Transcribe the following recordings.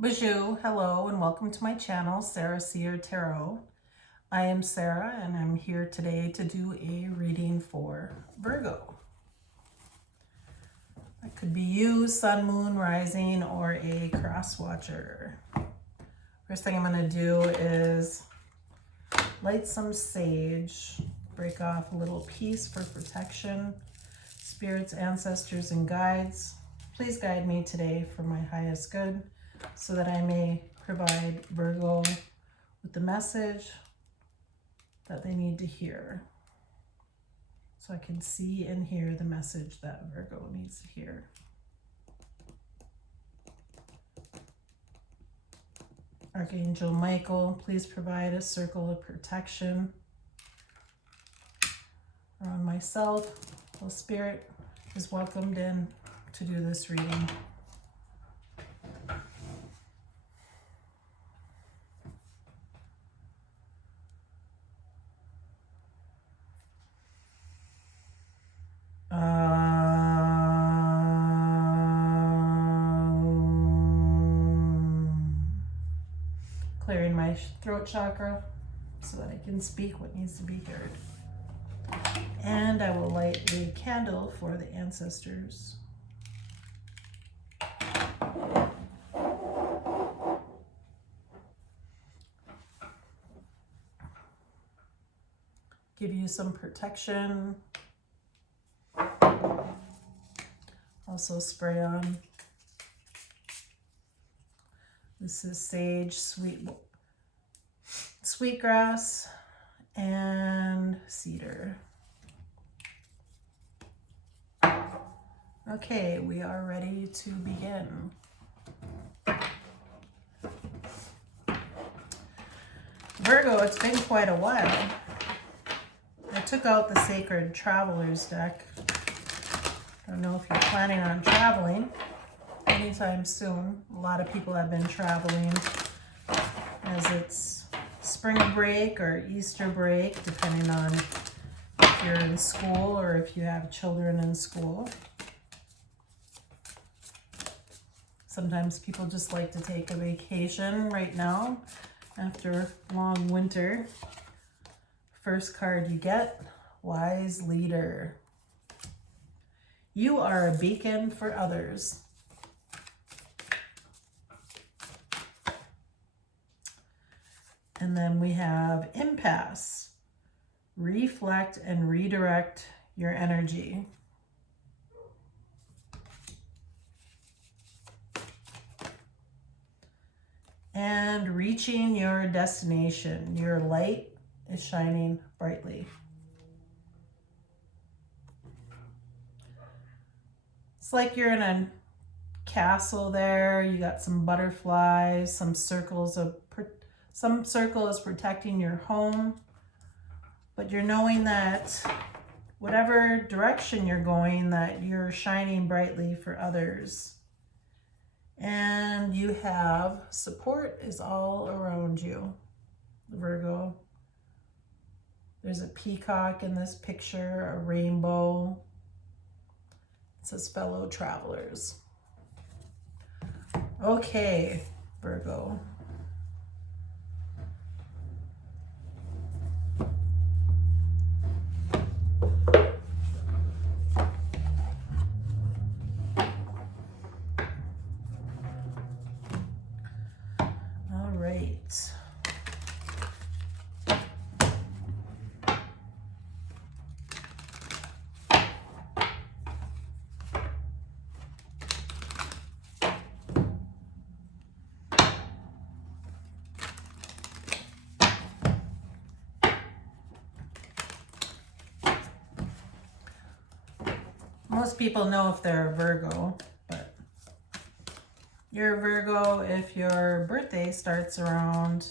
Bonjour, hello, and welcome to my channel, Sarah Seer Tarot. I am Sarah, and I'm here today to do a reading for Virgo. That could be you, sun, moon, rising, or a cross watcher. First thing I'm going to do is light some sage, break off a little piece for protection. Spirits, ancestors, and guides, please guide me today for my highest good, so that I may provide Virgo with the message that they need to hear. So I can see and hear the message that Virgo needs to hear. Archangel Michael, please provide a circle of protection around myself. Holy Spirit is welcomed in to do this reading. Clearing my throat chakra so that I can speak what needs to be heard. And I will light a candle for the ancestors. Give you some protection. Also spray on. This is sage, sweetgrass, and cedar. Okay, we are ready to begin. Virgo, it's been quite a while. I took out the Sacred Travelers deck. I don't know if you're planning on traveling anytime soon. A lot of people have been traveling as it's spring break or Easter break, depending on if you're in school or if you have children in school. Sometimes people just like to take a vacation right now after long winter. First card you get, Wise Leader. You are a beacon for others. And then we have Impasse. Reflect and redirect your energy. And reaching your destination. Your light is shining brightly. It's like you're in a castle there. You got some butterflies, some circle is protecting your home, but you're knowing that whatever direction you're going, that you're shining brightly for others. And you have support is all around you, Virgo. There's a peacock in this picture, a rainbow. It says fellow travelers. Okay, Virgo. All right. Most people know if they're a Virgo, but you're a Virgo if your birthday starts around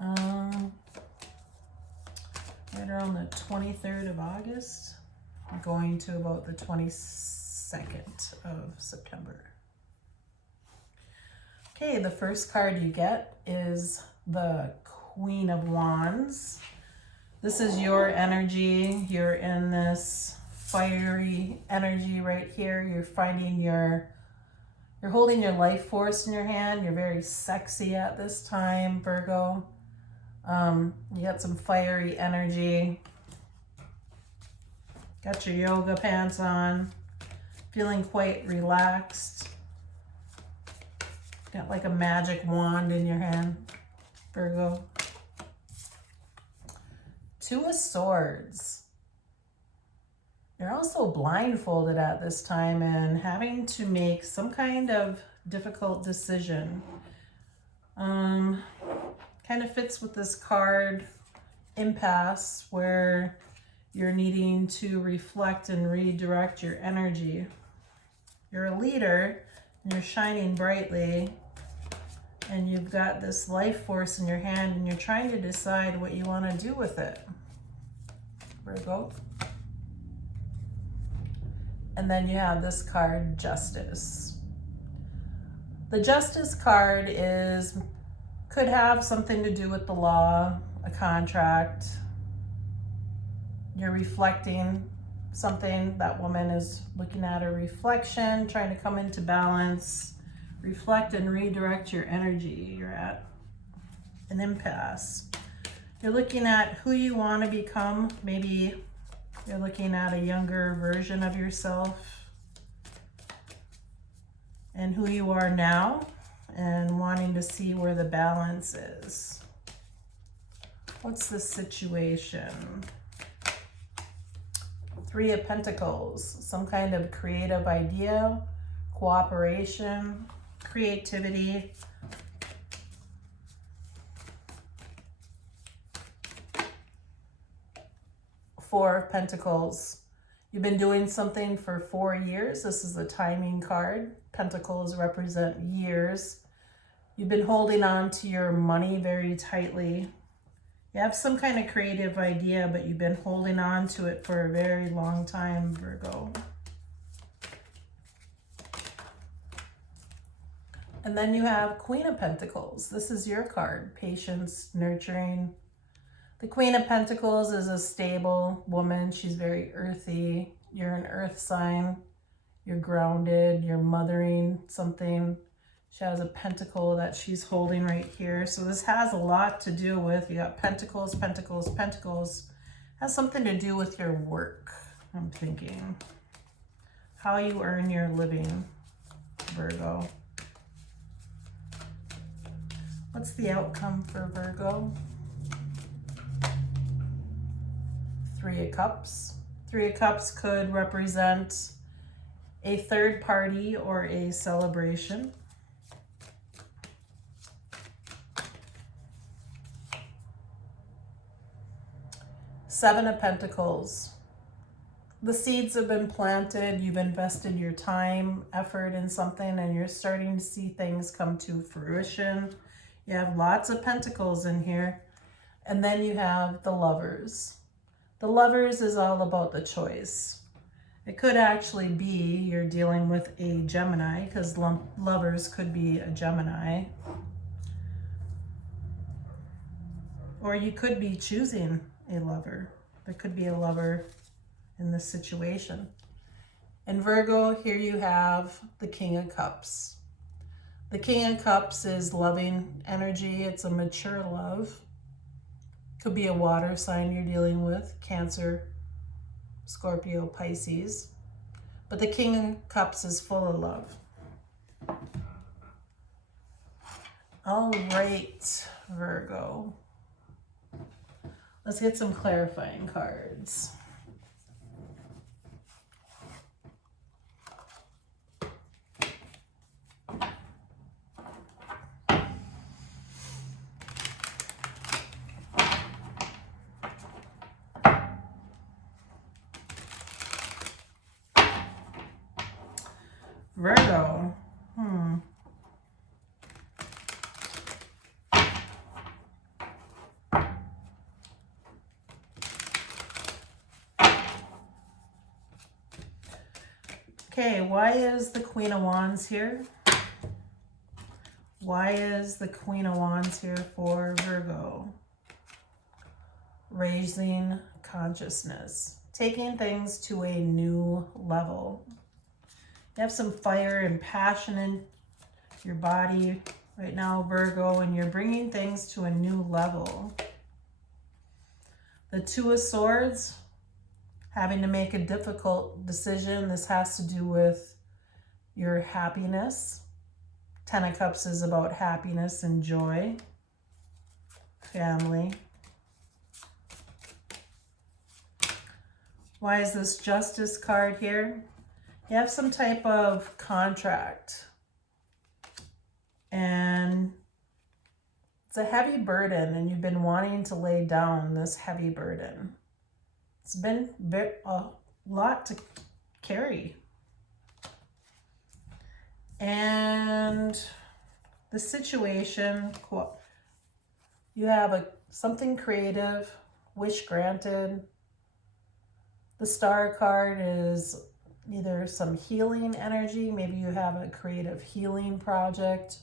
right around the 23rd of August, going to about the 22nd of September. Okay, the first card you get is the Queen of Wands. This is your energy. You're in this fiery energy right here. You're finding your You're holding your life force in your hand. You're very sexy at this time, Virgo. You got some fiery energy. Got your yoga pants on. Feeling quite relaxed. Got like a magic wand in your hand, Virgo. Two of Swords. You're also blindfolded at this time and having to make some kind of difficult decision. Kind of fits with this card, Impasse, where you're needing to reflect and redirect your energy. You're a leader and you're shining brightly, and you've got this life force in your hand and you're trying to decide what you want to do with it, Virgo. And then you have this card, Justice. The Justice card could have something to do with the law, a contract. You're reflecting something. That woman is looking at a reflection, trying to come into balance, reflect and redirect your energy. You're at an impasse. You're looking at who you want to become. Maybe you're looking at a younger version of yourself and who you are now, and wanting to see where the balance is. What's the situation? Three of Pentacles, some kind of creative idea, cooperation, creativity. Four of Pentacles. You've been doing something for 4 years. This is the timing card. Pentacles represent years. You've been holding on to your money very tightly. You have some kind of creative idea, but you've been holding on to it for a very long time, Virgo. And then you have Queen of Pentacles. This is your card, patience, nurturing. The Queen of Pentacles is a stable woman. She's very earthy. You're an earth sign. You're grounded. You're mothering something. She has a pentacle that she's holding right here. So this has a lot to do with, you got pentacles, pentacles, pentacles. Has something to do with your work, I'm thinking. How you earn your living, Virgo. What's the outcome for Virgo? Three of Cups. Three of Cups could represent a third party or a celebration. Seven of Pentacles. The seeds have been planted. You've invested your time, effort in something, and you're starting to see things come to fruition. You have lots of pentacles in here. And then you have the Lovers. The Lovers is all about the choice. It could actually be you're dealing with a Gemini, because Lovers could be a Gemini. Or you could be choosing a lover. There could be a lover in this situation. And Virgo, here you have the King of Cups. The King of Cups is loving energy. It's a mature love. Could be a water sign you're dealing with, Cancer, Scorpio, Pisces. But the King of Cups is full of love. All right, Virgo. Let's get some clarifying cards. Virgo. Okay, why is the Queen of Wands here? Why is the Queen of Wands here for Virgo? Raising consciousness, taking things to a new level. You have some fire and passion in your body right now, Virgo, and you're bringing things to a new level. The Two of Swords, having to make a difficult decision. This has to do with your happiness. Ten of Cups is about happiness and joy, family. Why is this Justice card here? You have some type of contract, and it's a heavy burden, and you've been wanting to lay down this heavy burden. It's been a lot to carry. And the situation, you have something creative, wish granted. The Star card is either some healing energy. Maybe you have a creative healing project,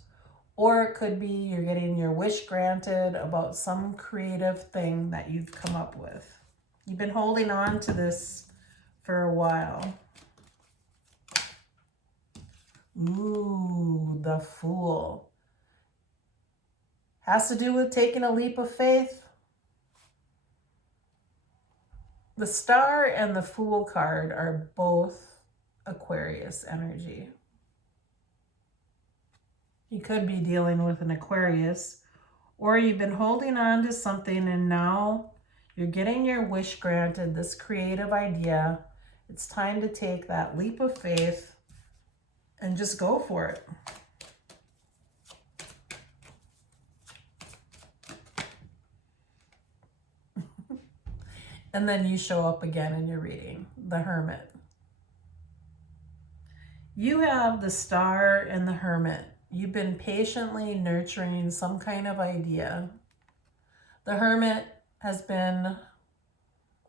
or it could be you're getting your wish granted about some creative thing that you've come up with. You've been holding on to this for a while. Ooh, the Fool. Has to do with taking a leap of faith. The Star and the Fool card are both Aquarius energy. You could be dealing with an Aquarius, or you've been holding on to something and now you're getting your wish granted, this creative idea. It's time to take that leap of faith and just go for it. And then you show up again in your reading, the Hermit. You have the Star and the Hermit. You've been patiently nurturing some kind of idea. The Hermit has been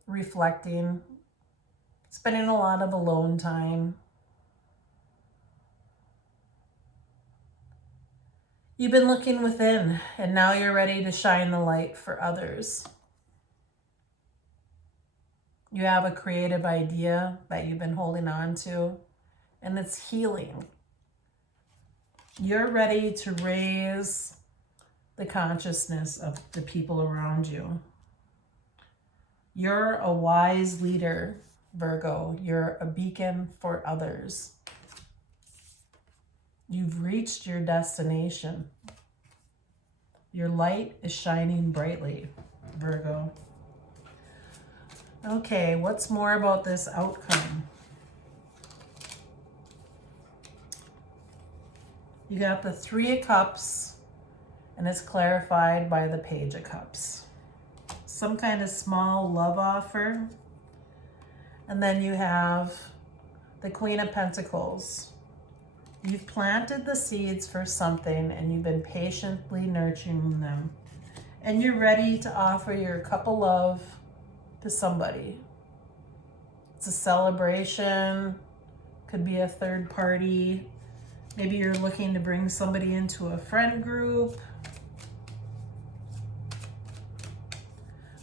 reflecting, spending a lot of alone time. You've been looking within, and now you're ready to shine the light for others. You have a creative idea that you've been holding on to, and it's healing. You're ready to raise the consciousness of the people around you. You're a wise leader, Virgo. You're a beacon for others. You've reached your destination. Your light is shining brightly, Virgo. Okay, what's more about this outcome? You got the Three of Cups, and it's clarified by the Page of Cups. Some kind of small love offer. And then you have the Queen of Pentacles. You've planted the seeds for something and you've been patiently nurturing them. And you're ready to offer your cup of love to somebody. It's a celebration, could be a third party. Maybe you're looking to bring somebody into a friend group.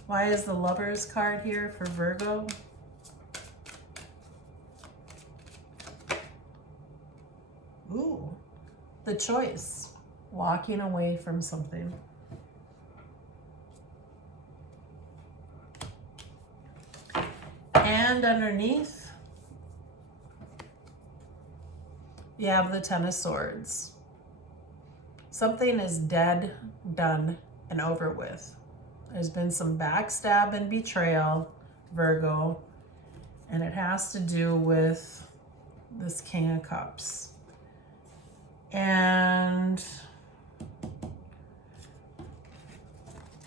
Why is the Lovers card here for Virgo? Ooh, the choice, walking away from something. And underneath, you have the Ten of Swords. Something is dead, done, and over with. There's been some backstab and betrayal, Virgo, and it has to do with this King of Cups. And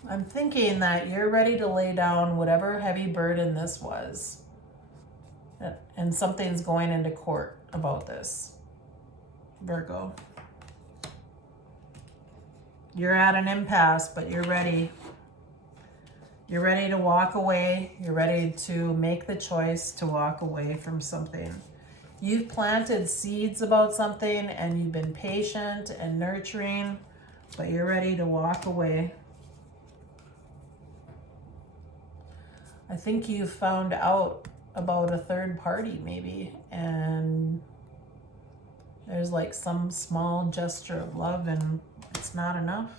I'm thinking that you're ready to lay down whatever heavy burden this was. And something's going into court about this, Virgo. You're at an impasse, but you're ready. You're ready to walk away. You're ready to make the choice to walk away from something. You've planted seeds about something and you've been patient and nurturing, but you're ready to walk away. I think you found out about a third party maybe, and There's like some small gesture of love and it's not enough.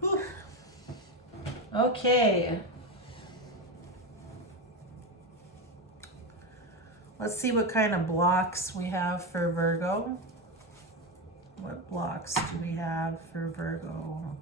Whew. Okay. Let's see what kind of blocks we have for Virgo. What blocks do we have for Virgo?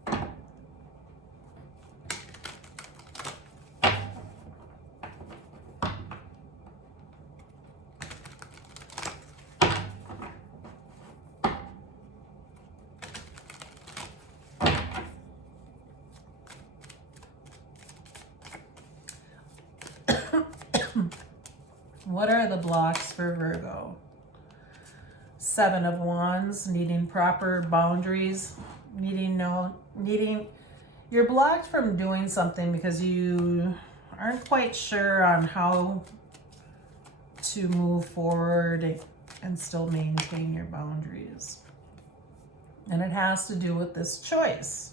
What are the blocks for Virgo? Seven of Wands, needing proper boundaries, you're blocked from doing something because you aren't quite sure on how to move forward and still maintain your boundaries. And it has to do with this choice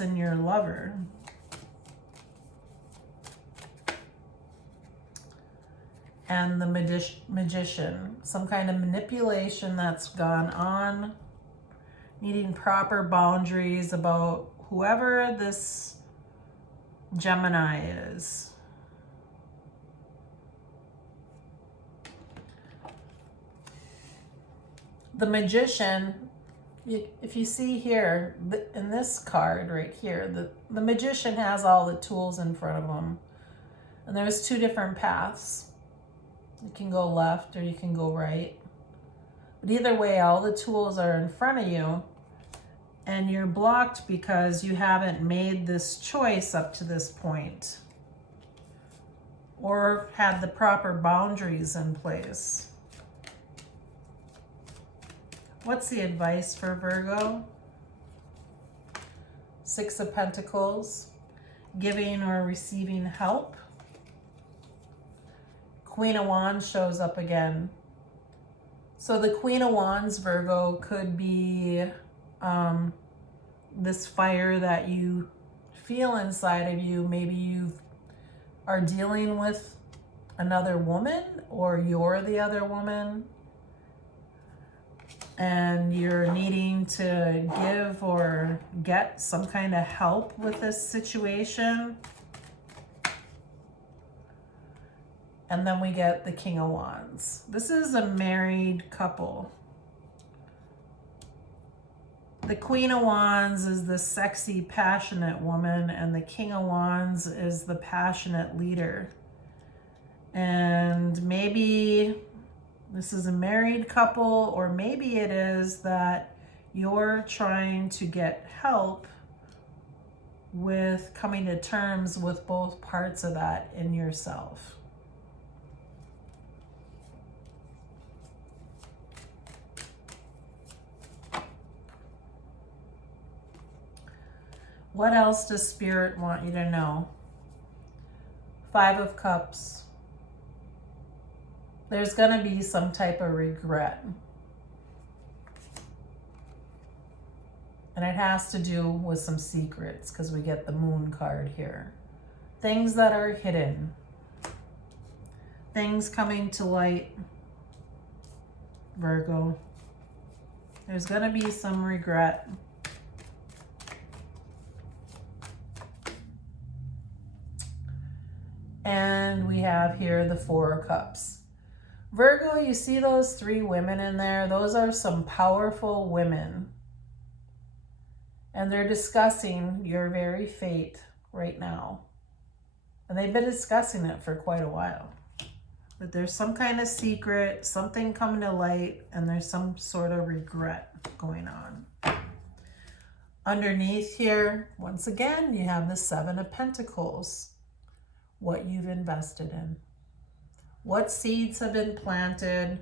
in your lover. And the magician, some kind of manipulation that's gone on, needing proper boundaries about whoever this Gemini is. The magician, if you see here, in this card right here, the magician has all the tools in front of him. And there's two different paths. You can go left or you can go right. But either way, all the tools are in front of you. And you're blocked because you haven't made this choice up to this point. Or had the proper boundaries in place. What's the advice for Virgo? Six of Pentacles, giving or receiving help. Queen of Wands shows up again. So the Queen of Wands, Virgo, could be this fire that you feel inside of you. Maybe you are dealing with another woman or you're the other woman. And you're needing to give or get some kind of help with this situation. And then we get the King of Wands. This is a married couple. The Queen of Wands is the sexy, passionate woman, and the King of Wands is the passionate leader. And maybe this is a married couple, or maybe it is that you're trying to get help with coming to terms with both parts of that in yourself. What else does Spirit want you to know? Five of Cups. There's going to be some type of regret. And it has to do with some secrets because we get the Moon card here. Things that are hidden. Things coming to light. Virgo. There's going to be some regret. And we have here the Four of Cups. Virgo, you see those three women in there? Those are some powerful women. And they're discussing your very fate right now. And they've been discussing it for quite a while. But there's some kind of secret, something coming to light, and there's some sort of regret going on. Underneath here, once again, you have the Seven of Pentacles. What you've invested in. What seeds have been planted.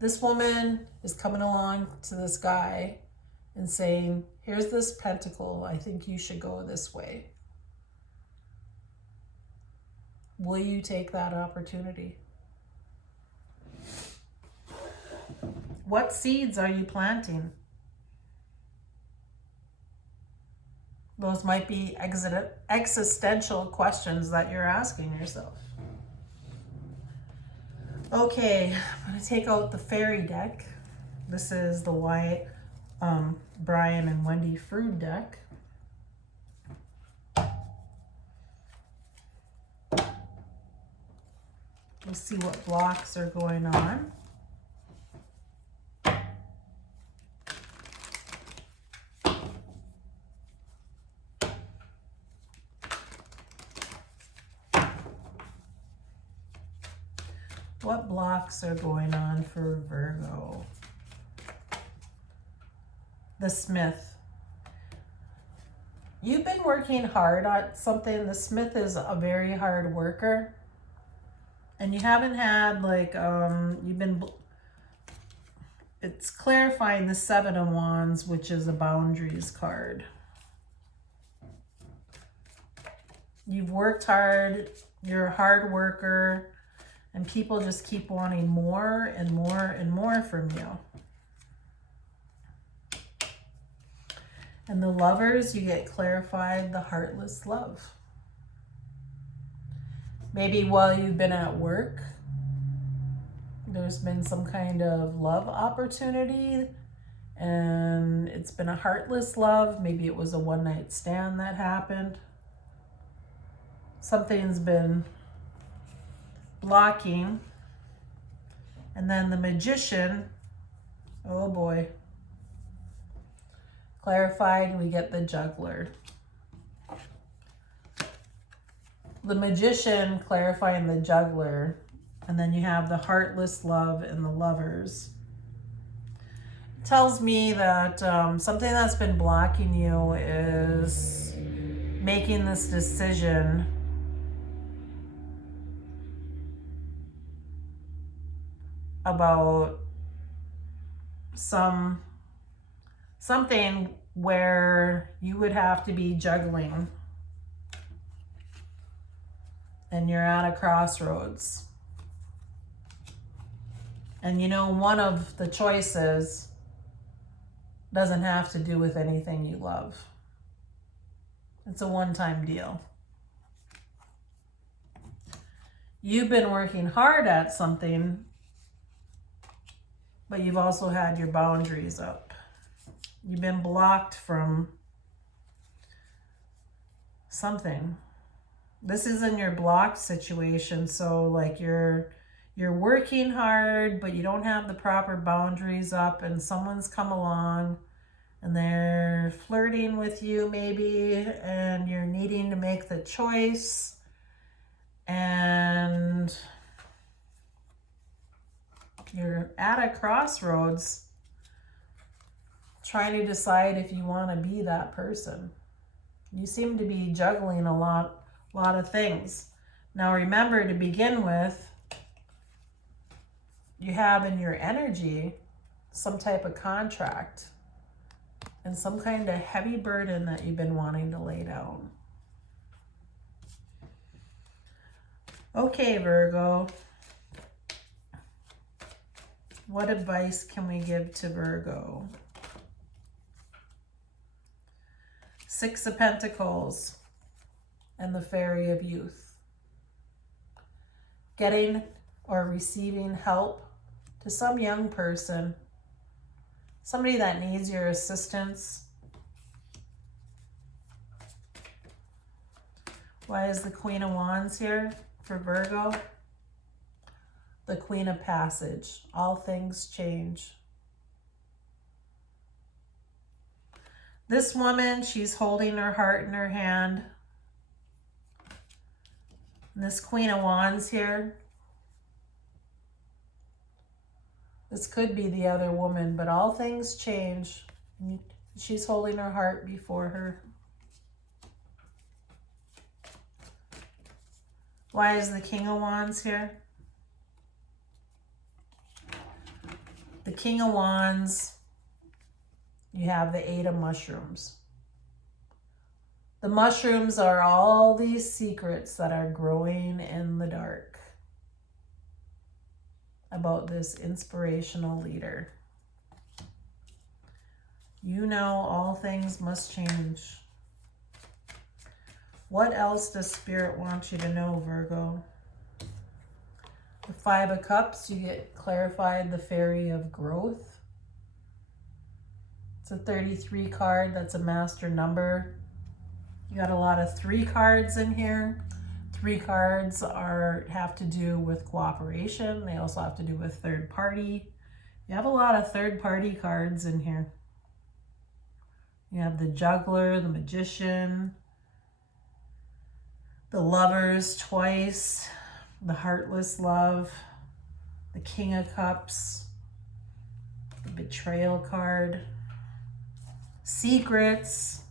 This woman is coming along to this guy and saying, here's this pentacle. I think you should go this way. Will you take that opportunity? What seeds are you planting? Those might be existential questions that you're asking yourself. Okay, I'm gonna take out the fairy deck. This is the Wyatt, Brian and Wendy Frood deck. Let's see what blocks are going on. What blocks are going on for Virgo? The Smith. You've been working hard on something. The Smith is a very hard worker. And you haven't had like, it's clarifying the Seven of Wands, which is a boundaries card. You've worked hard. You're a hard worker. And people just keep wanting more and more and more from you. And the Lovers, you get clarified the heartless love. Maybe while you've been at work, there's been some kind of love opportunity and it's been a heartless love. Maybe it was a one-night stand that happened. Something's been blocking. And then the Magician, oh boy, clarified, we get the Juggler. The Magician clarifying the Juggler, and then you have the heartless love and the Lovers. It tells me that something that's been blocking you is making this decision about something where you would have to be juggling and you're at a crossroads. And you know, one of the choices doesn't have to do with anything you love. It's a one-time deal. You've been working hard at something, but you've also had your boundaries up. You've been blocked from something. This is in your blocked situation, so like you're working hard, but you don't have the proper boundaries up, and someone's come along and they're flirting with you maybe, and you're needing to make the choice, and you're at a crossroads trying to decide if you want to be that person. You seem to be juggling a lot of things. Now remember, to begin with, you have in your energy some type of contract and some kind of heavy burden that you've been wanting to lay down. Okay, Virgo. What advice can we give to Virgo? Six of Pentacles and the Fairy of Youth. Getting or receiving help to some young person, somebody that needs your assistance. Why is the Queen of Wands here for Virgo? The Queen of Passage. All things change. This woman, she's holding her heart in her hand. And this Queen of Wands here, this could be the other woman, but all things change. She's holding her heart before her. Why is the King of Wands here? The King of Wands, you have the Eight of Mushrooms. The mushrooms are all these secrets that are growing in the dark about this inspirational leader. You know all things must change. What else does Spirit want you to know, Virgo? The Five of Cups, you get clarified the fairy of growth. It's a 33 card. That's a master number. You got a lot of 3 cards in here. 3 cards have to do with cooperation. They also have to do with third party. You have a lot of third party cards in here. You have the Juggler, the Magician, the Lovers twice, the Heartless Love, the King of Cups, the Betrayal card, Secrets.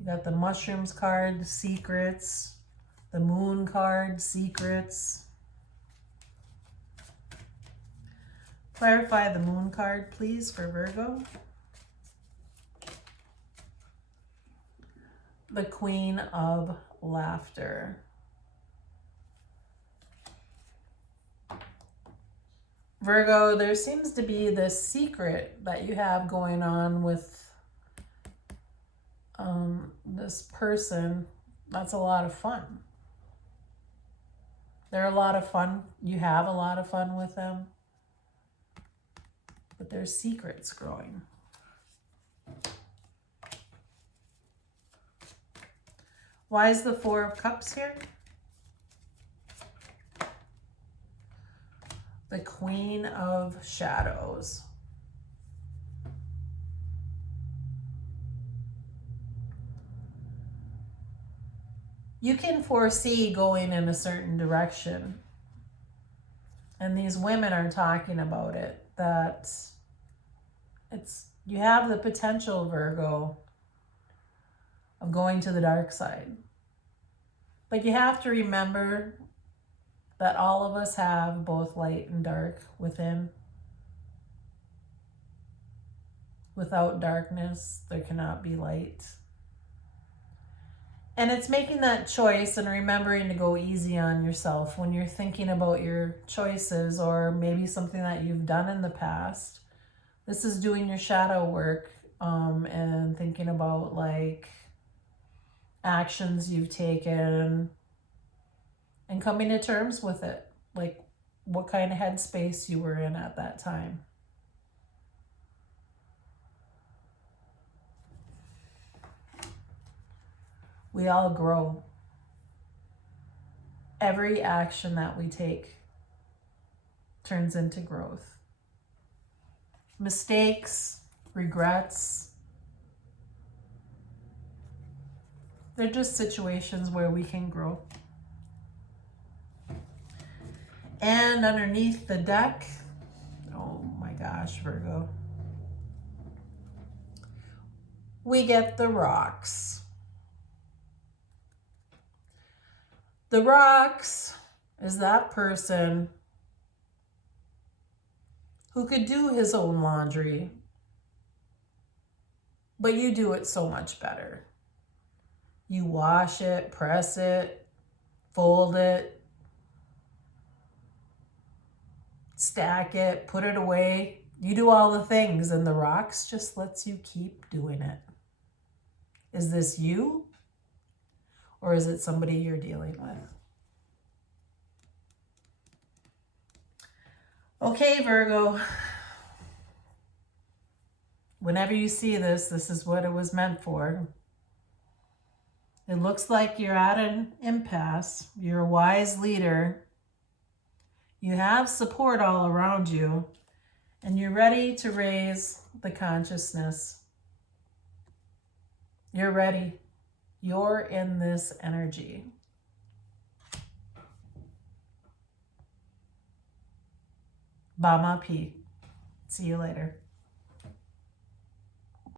You got the Mushrooms card, Secrets, the Moon card, Secrets. Clarify the Moon card, please, for Virgo. The Queen of Laughter. Virgo, there seems to be this secret that you have going on with this person. That's a lot of fun. They're a lot of fun. You have a lot of fun with them. But there's secrets growing. Why is the Four of Cups here? The Queen of Shadows. You can foresee going in a certain direction. And these women are talking about it, that you have the potential, Virgo, of going to the dark side. But you have to remember that all of us have both light and dark within. Without darkness, there cannot be light. And it's making that choice and remembering to go easy on yourself when you're thinking about your choices or maybe something that you've done in the past. This is doing your shadow work and thinking about like actions you've taken and coming to terms with it. Like what kind of headspace you were in at that time. We all grow. Every action that we take turns into growth. Mistakes, regrets, they're just situations where we can grow. And underneath the deck, oh my gosh, Virgo, we get the rocks. The rocks is that person who could do his own laundry, but you do it so much better. You wash it, press it, fold it, stack it, put it away. You do all the things, and the rocks just lets you keep doing it. Is this you? Or is it somebody you're dealing with? Okay, Virgo. Whenever you see this, this is what it was meant for. It looks like you're at an impasse. You're a wise leader. You have support all around you, and you're ready to raise the consciousness. You're ready. You're in this energy. Bama P. See you later.